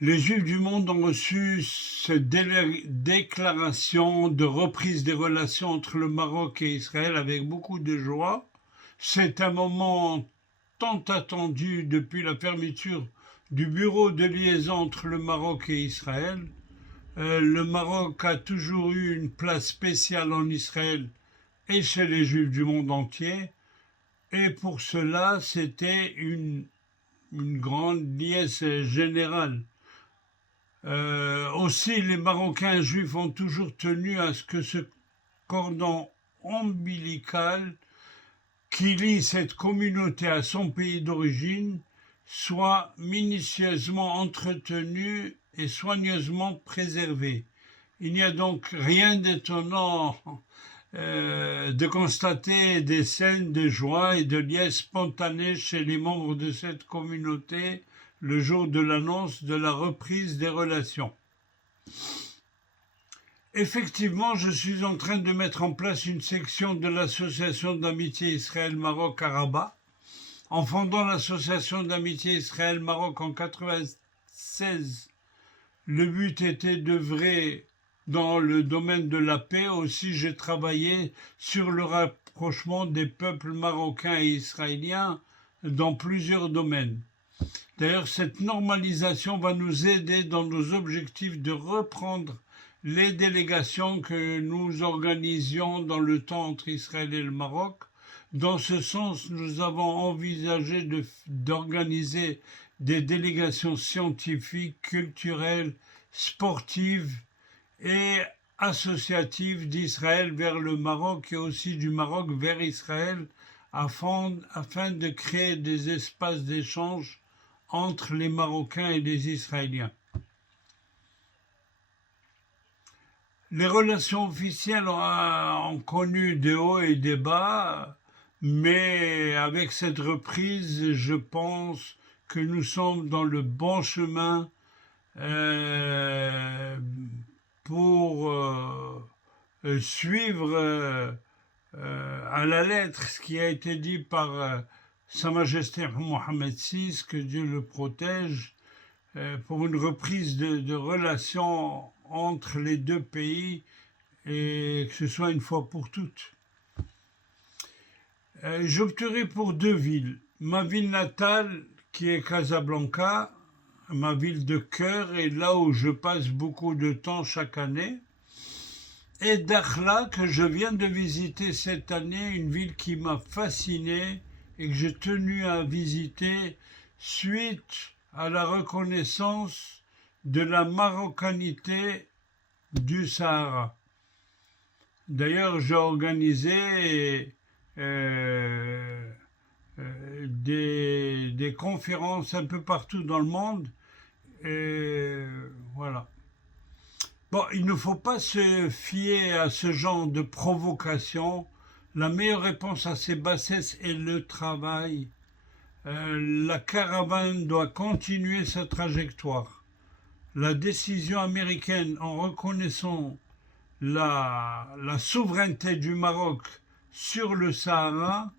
Les Juifs du monde ont reçu cette déclaration de reprise des relations entre le Maroc et Israël avec beaucoup de joie. C'est un moment tant attendu depuis la fermeture du bureau de liaison entre le Maroc et Israël. Le Maroc a toujours eu une place spéciale en Israël et chez les Juifs du monde entier. Et pour cela, c'était une grande liesse générale. Aussi, les Marocains juifs ont toujours tenu à ce que ce cordon ombilical qui lie cette communauté à son pays d'origine soit minutieusement entretenu et soigneusement préservé. Il n'y a donc rien d'étonnant de constater des scènes de joie et de liesse spontanée chez les membres de cette communauté le jour de l'annonce de la reprise des relations. Effectivement, je suis en train de mettre en place une section de l'association d'amitié Israël-Maroc à Rabat. En fondant l'association d'amitié Israël-Maroc en 1996, le but était d'œuvrer dans le domaine de la paix. Aussi, j'ai travaillé sur le rapprochement des peuples marocains et israéliens dans plusieurs domaines. D'ailleurs, cette normalisation va nous aider dans nos objectifs de reprendre les délégations que nous organisions dans le temps entre Israël et le Maroc. Dans ce sens, nous avons envisagé d'organiser des délégations scientifiques, culturelles, sportives et associatives d'Israël vers le Maroc et aussi du Maroc vers Israël afin de créer des espaces d'échange entre les Marocains et les Israéliens. Les relations officielles ont connu des hauts et des bas, mais avec cette reprise, je pense que nous sommes dans le bon chemin pour suivre à la lettre ce qui a été dit par Sa Majesté Mohammed VI, que Dieu le protège, pour une reprise de relations entre les deux pays et que ce soit une fois pour toutes. J'opterai pour deux villes. Ma ville natale, qui est Casablanca, ma ville de cœur, et là où je passe beaucoup de temps chaque année, et Dakhla, que je viens de visiter cette année, une ville qui m'a fasciné et que j'ai tenu à visiter suite à la reconnaissance de la marocanité du Sahara. D'ailleurs, j'ai organisé des conférences un peu partout dans le monde. Et voilà. Bon, il ne faut pas se fier à ce genre de provocation. La meilleure réponse à ces bassesses est le travail. La caravane doit continuer sa trajectoire. La décision américaine en reconnaissant la souveraineté du Maroc sur le Sahara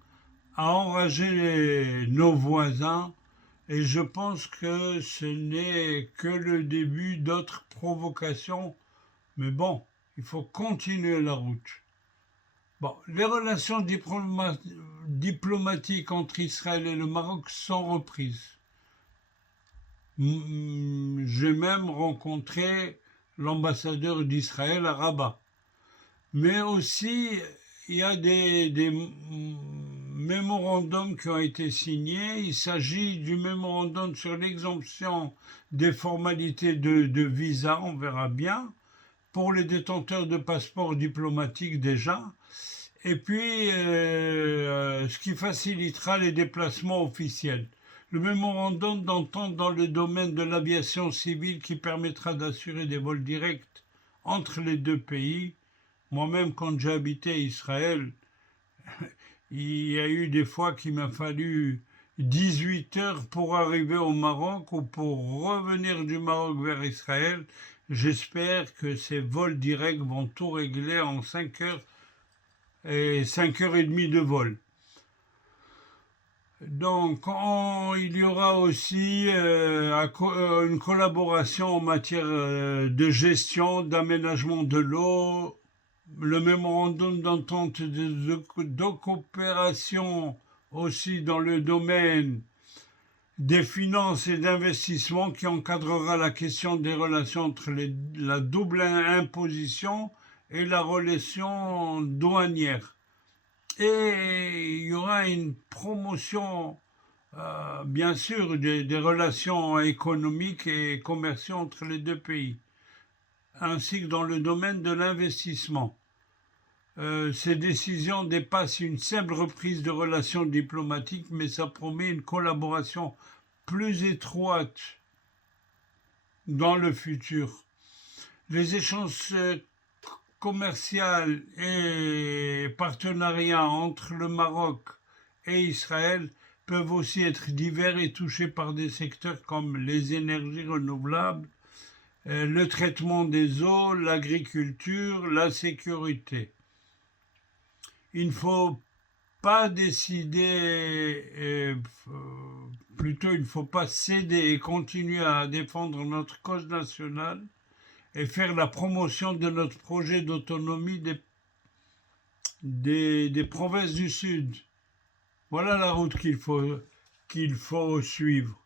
a enragé nos voisins et je pense que ce n'est que le début d'autres provocations. Mais bon, il faut continuer la route. Bon, les relations diplomatiques entre Israël et le Maroc sont reprises. J'ai même rencontré l'ambassadeur d'Israël à Rabat. Mais aussi, il y a des mémorandums qui ont été signés. Il s'agit du mémorandum sur l'exemption des formalités de visa, on verra bien, pour les détenteurs de passeports diplomatiques déjà, et puis ce qui facilitera les déplacements officiels. Le mémorandum d'entente dans le domaine de l'aviation civile qui permettra d'assurer des vols directs entre les deux pays. Moi-même, quand j'ai habité Israël, il y a eu des fois qu'il m'a fallu 18 heures pour arriver au Maroc ou pour revenir du Maroc vers Israël. J'espère que ces vols directs vont tout régler en 5 heures et 5 heures et demie de vol. Donc, il y aura aussi une collaboration en matière de gestion, d'aménagement de l'eau, le mémorandum d'entente de coopération aussi dans le domaine des finances et d'investissement qui encadrera la question des relations entre la double imposition et la relation douanière. Et il y aura une promotion, bien sûr, des relations économiques et commerciales entre les deux pays, ainsi que dans le domaine de l'investissement. Ces décisions dépassent une simple reprise de relations diplomatiques, mais ça promet une collaboration plus étroite dans le futur. Les échanges commerciaux et partenariats entre le Maroc et Israël peuvent aussi être divers et touchés par des secteurs comme les énergies renouvelables, le traitement des eaux, l'agriculture, la sécurité. Il ne faut pas décider, plutôt il ne faut pas céder et continuer à défendre notre cause nationale et faire la promotion de notre projet d'autonomie des provinces du Sud. Voilà la route qu'il faut suivre.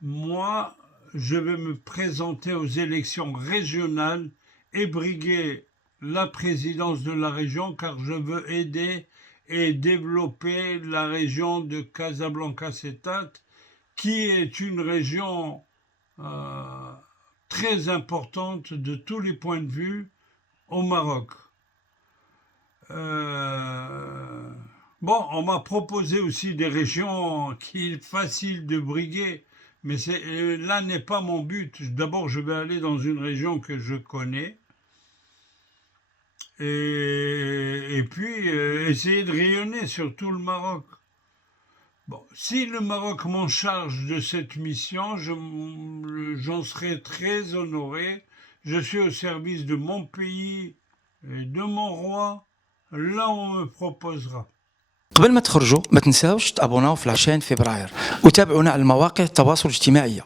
Moi, je vais me présenter aux élections régionales et briguer la présidence de la région car je veux aider et développer la région de Casablanca-Settat qui est une région très importante de tous les points de vue au Maroc. Bon, on m'a proposé aussi des régions qui est facile de briguer, mais là n'est pas mon but. D'abord, je vais aller dans une région que je connais et puis essayer de rayonner sur tout le Maroc. Bon, si le Maroc m'en charge de cette mission, j'en serai très honoré. Je suis au service de mon pays et de mon roi, là où on me proposera. قبل ما تخرجوا ما تنساوش تابوناو في العشرين فبراير وتابعونا على المواقع التواصل الاجتماعي.